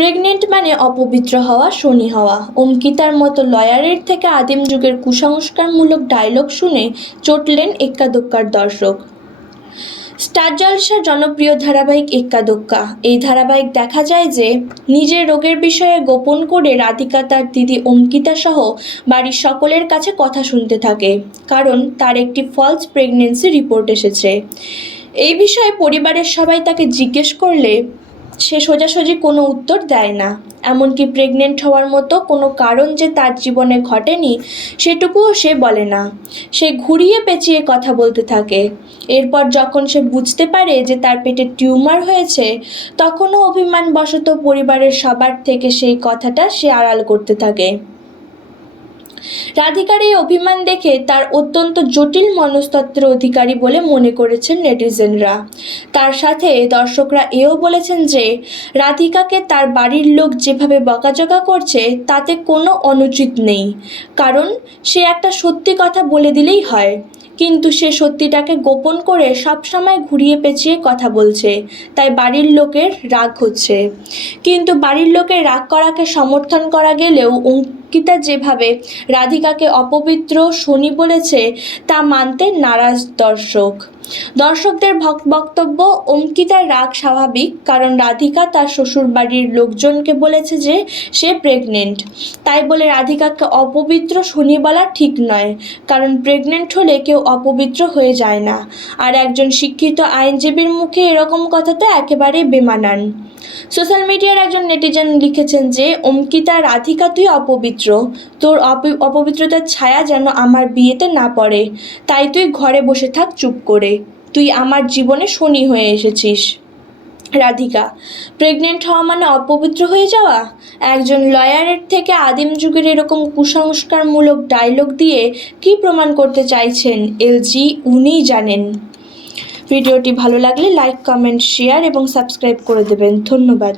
Pregnant মানে অপবিত্র হওয়া, শনি হওয়া। অঙ্কিতার মতো লয়ারের থেকে আদিম যুগের কুসংস্কারমূলক ডায়লগ শুনে চটলেন এক্কা দোক্কার দর্শক। স্টার জলসার জনপ্রিয় ধারাবাহিক এক্কা দোক্কা। এই ধারাবাহিক দেখা যায় যে নিজের রোগের বিষয়ে গোপন করে রাধিকা তার দিদি অঙ্কিতা সহ বাড়ির সকলের কাছে কথা শুনতে থাকে, কারণ তার একটি ফলস প্রেগনেন্সি রিপোর্ট এসেছে। এই বিষয়ে পরিবারের সবাই তাকে জিজ্ঞেস করলে সে সোজাসুজি কোনো উত্তর দেয় না। এমনকি প্রেগনেন্ট হওয়ার মতো কোনো কারণ যে তার জীবনে ঘটেনি সেটুকুও সে বলে না। সে ঘুরিয়ে পেঁচিয়ে কথা বলতে থাকে। এরপর যখন সে বুঝতে পারে যে তার পেটে টিউমার হয়েছে, তখনও অভিমানবশত পরিবারের সবার থেকে সেই কথাটা সে আড়াল করতে থাকে। রাধিকার এই অভিমান দেখে তার অত্যন্ত জটিল মনস্তত্ত্বের অধিকারী বলে মনে করেছেন নেটিজেনরা। তার সাথে দর্শকরা এও বলেছেন যে রাধিকাকে তার বাড়ির লোক যেভাবে বকাঝকা করছে তাতে কোনো অনুচিত নেই, কারণ সে একটা সত্যি কথা বলে দিলেই হয়। কিন্তু সে সত্যিটাকে গোপন করে সবসময় ঘুরিয়ে পেঁচিয়ে কথা বলছে, তাই বাড়ির লোকের রাগ হচ্ছে। কিন্তু বাড়ির লোকের রাগ করাকে সমর্থন করা গেলেও অঙ্কিতা যেভাবে রাধিকাকে অপবিত্র, শনি বলেছে তা মানতে নারাজ দর্শকদের বক্তব্য, অঙ্কিতার রাগ স্বাভাবিক, কারণ রাধিকা তার শ্বশুরবাড়ির লোকজনকে বলেছে যে সে প্রেগনেন্ট। তাই বলে রাধিকাকে অপবিত্র, শনি বলা ঠিক নয়, কারণ প্রেগনেন্ট হলে কেউ অপবিত্র হয়ে যায় না। আর একজন শিক্ষিত আইনজীবীর মুখে এরকম কথা তো একেবারেই বেমানান। সোশ্যাল মিডিয়ার একজন নেটিজেন লিখেছেন যে অঙ্কিতা, রাধিকা তুই অপবিত্র, তোর অপবিত্রতার ছায়া যেন আমার বিয়েতে না পড়ে, তাই তুই ঘরে বসে থাক চুপ করে, তুই আমার জীবনে শনি হয়ে এসেছিস। রাধিকা, প্রেগনেন্ট হওয়া মানে অপবিত্র হয়ে যাওয়া? একজন লয়ারের থেকে আদিম যুগের এরকম কুসংস্কারমূলক ডায়লগ দিয়ে কি প্রমাণ করতে চাইছেন এলজি উনিই জানেন। ভিডিওটি ভালো লাগলে লাইক, কমেন্ট, শেয়ার এবং সাবস্ক্রাইব করে দেবেন। ধন্যবাদ।